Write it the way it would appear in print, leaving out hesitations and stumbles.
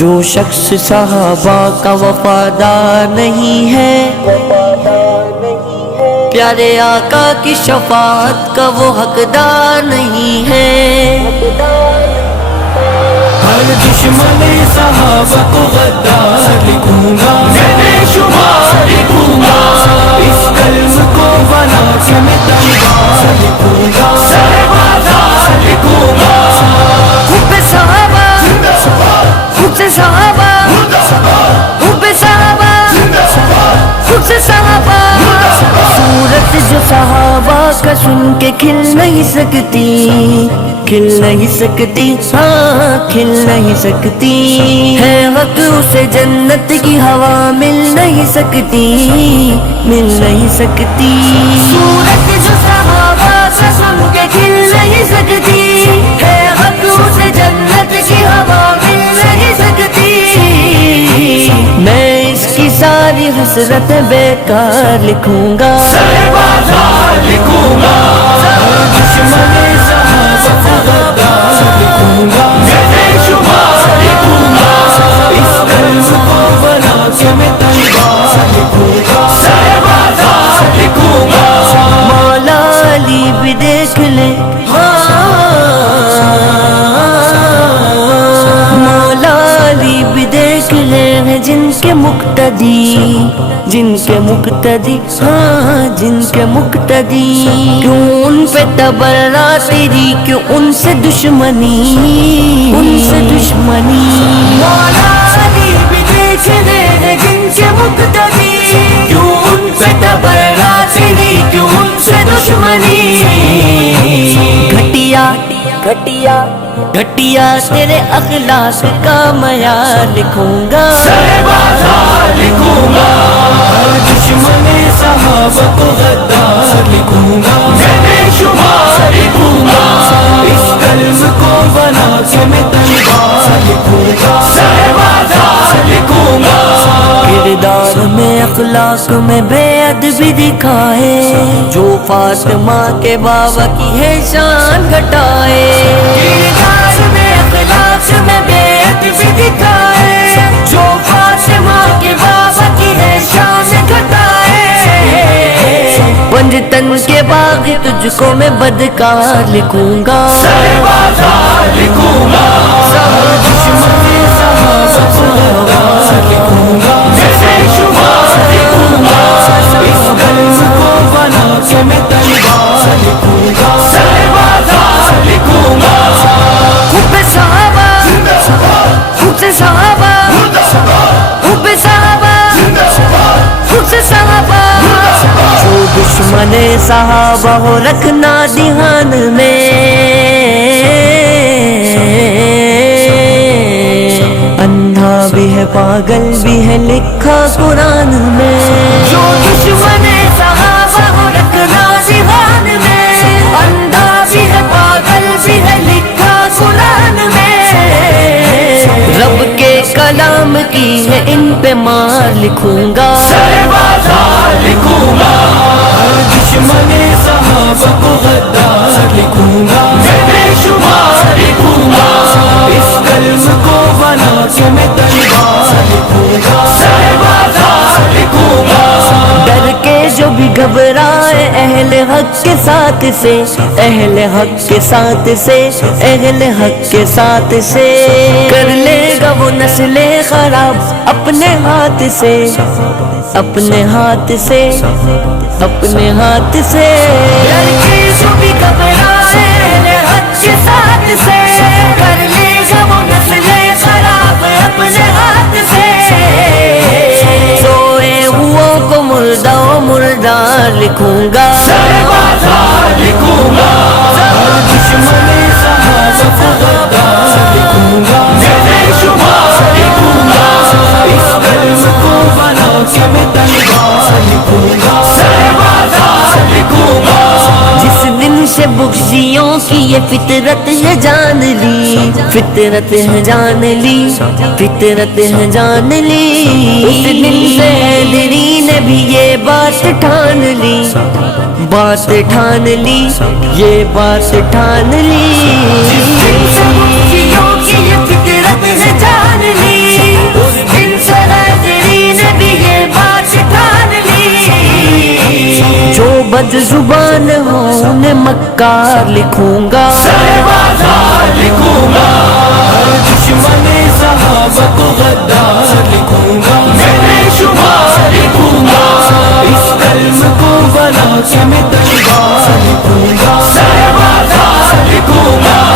جو شخص صحابہ کا وفادار نہیں ہے، پیارے آقا کی شفاعت کا وہ حقدار نہیں ہے۔ ہر دشمن صحابہ کو غدار لکھوں گا، میں بے شمار لکھوں گا، اس کلم کو بنا کے میں تلوار لکھوں گا، سربازار لکھوں گا۔ حب صحابہ، حب صحابہ، حب صحابہ، حب صحابہ، صورت جو صحابہ کا سن کے کھل نہیں سکتی، کھل نہیں سکتی، ہاں کھل نہیں سکتی ہے حق، اسے جنت کی ہوا مل نہیں سکتی، مل نہیں سکتی۔ صورت جو صحابہ کا سن کے کھل نہیں سکتی ہے حق، اسے جنت کی ہوا مل نہیں سکتی۔ میں اس کی ساری حسرت بیکار لکھوں گا، سربازار لکھوں گا، دشمن صحابہ کو غدار لکھوں گا، میں بے شمار لکھوں گا، اس کلم کو بنا کے میں تلوار لکھوں گا، سربازار لکھوں گا۔ مولا علی بھی دیکھ لے، مولا علی بھی دیکھ لے ہیں جن کے مقتدی، جن کے مقتدی، ہاں جن کے مقتدی، کیوں ان پہ تبرا تیری، کیوں ان سے دشمنی، ان سے دشمنی۔ مولا علی بھی دیکھ لے ہیں جن کے مقتدی، کیوں ان پہ تبرا تیری، کیوں ان سے دشمنی۔ گھٹیا گھٹیا گھٹیا تیرے اخلاص کا معیار لکھوں گا، سربازار لکھوں گا، دشمن صحابہ کو غدار لکھوں گا، میں بے شمار لکھوں گا، اس کلم کو بنا کے میں تلوار لکھوں گا، سربازار لکھوں گا۔ کردار میں اخلاق میں بے ادبی دکھائے، جو فاطمہ کے بابا کی ہے شان گھٹائے۔ کردار میں اخلاق میں بے ادبی دکھائے، جو فاطمہ کے بابا کی ہے شان گھٹائے۔ پنجتن کے باغ تجھ کو میں بدکار لکھوں گا، سربازار لکھوں گا، دشمن صحابہ کو غدار لکھوں گا، میں بے شمار لکھوں گا، اس کلم کو بنا کے میں تلوار لکھوں گا، سربازار لکھوں گا۔ حب صحابہ، حب صحابہ، حب صحابہ، حب صحابہ، جو دشمن صحابہ ہو رکھنا دھیان میں، اندھا بھی ہے پاگل بھی ہے لکھا قرآن میں، جو دشمن صحابہ ہو رکھنا دھیان میں، اندھا بھی ہے پاگل بھی ہے لکھا قرآن میں۔ رب کے کلام کی ہے ان پہ مار لکھوں گا، سربازار لکھوں گا، دشمن صحابہ کو غدار لکھوں گا، میں بے شمار لکھوں گا، اس کلم کو بنا کے میں تلوار لکھوں گا، سربازار لکھوں گا۔ ڈر کے جو بھی گھبرائے اہل حق کے ساتھ سے، اہل حق کے ساتھ سے، اہل حق کے ساتھ سے، کر لے گا وہ نسل خراب اپنے ہاتھ سے، اپنے ہاتھ سے، اپنے ہاتھ سے۔ ڈر کے جو بھی گھبرائے اہل حق کے ساتھ سے، کر لے گا وہ نسل خراب اپنے ہاتھ سے۔ سوئے ہوں کو مردہ و مردار لکھوں گا، سربازار لکھوں گا، دشمن صحابہ کو غدار لکھوں گا، میں بے شمار لکھوں گا، اس کلم کو بنا کے میں تلوار لکھوں گا، سربازار لکھوں گا۔ جس دن سے بغضیوں کی یہ فطرت ہے جان لی، فطرت ہے جان لی، فطرت ہے جان لی، اس دن سے حیدری نے بھی یہ بات ٹھان لی، بات ٹھان لی، یہ بات ٹھان لی۔ جس دن سے بغضیوں کی یہ فطرت ہے جان لی، بد زبان ہوں انہیں مکار لکھوں گا، سروازار لکھوں گا، ہر دشمن صحابہ کو غدار لکھوں گا، میں بے شمار لکھوں گا، اس کلم کو بنا کے میں تلوار لکھوں گا، سروازار لکھوں گا،